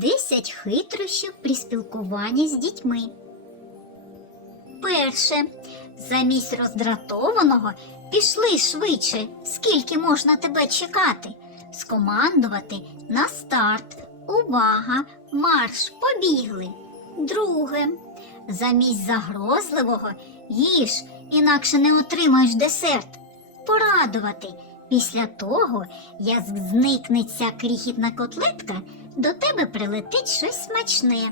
10 хитрощів при спілкуванні з дітьми. Перше. Замість роздратованого пішли швидше, скільки можна тебе чекати. Скомандувати на старт. Увага! Марш! Побігли. Друге. Замість загрозливого їж, інакше не отримаєш десерт. Порадувати. Після того, як зникне ця крихітна котлетка, до тебе прилетить щось смачне.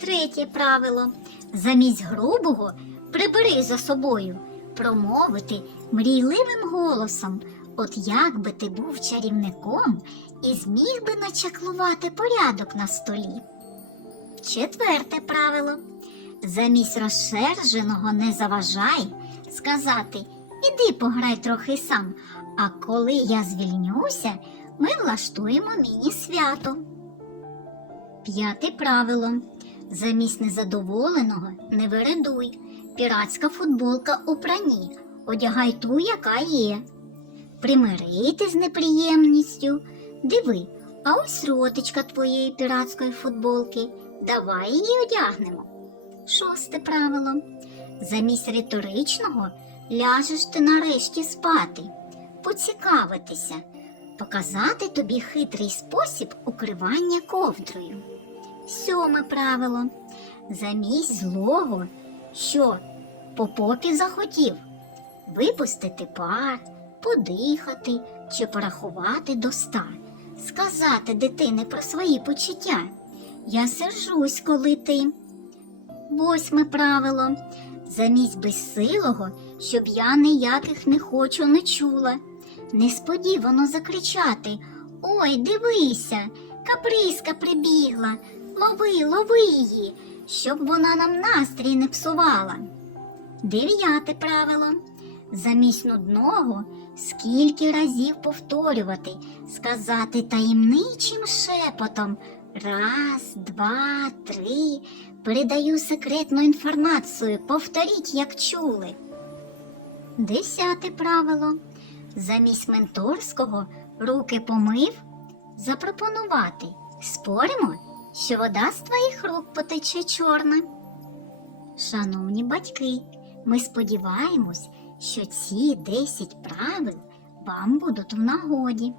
Третє правило. Замість грубого прибери за собою, промовити мрійливим голосом, от як би ти був чарівником і зміг би начаклувати порядок на столі. Четверте правило. Замість розшерженого не заважай сказати Іди пограй трохи сам, а коли я звільнюся, ми влаштуємо міні-свято. П'яте правило. Замість незадоволеного не виредуй. Піратська футболка у прані. Одягай ту, яка є. Примирити з неприємністю. Диви, а ось ротичка твоєї піратської футболки. Давай її одягнемо. Шосте правило. Замість риторичного ляжеш ти нарешті спати, поцікавитися, показати тобі хитрий спосіб укривання ковдрою. Сьоме правило. Замість злого, що по попі захотів випустити пар, подихати чи порахувати до ста, сказати дитині про свої почуття. Я сержусь, коли ти. Восьме правило. Замість безсилого, щоб я ніяких не хочу не чула. Несподівано закричати Ой, дивися, каприска прибігла, лови, лови її, щоб вона нам настрій не псувала. Дев'яте правило. Замість нудного скільки разів повторювати, сказати таємничим шепотом раз, два, три. Передаю секретну інформацію. Повторіть, як чули. Десяте правило. Замість менторського руки помив запропонувати. Споримо, що вода з твоїх рук потече чорна. Шановні батьки, ми сподіваємось, що ці 10 правил вам будуть в нагоді.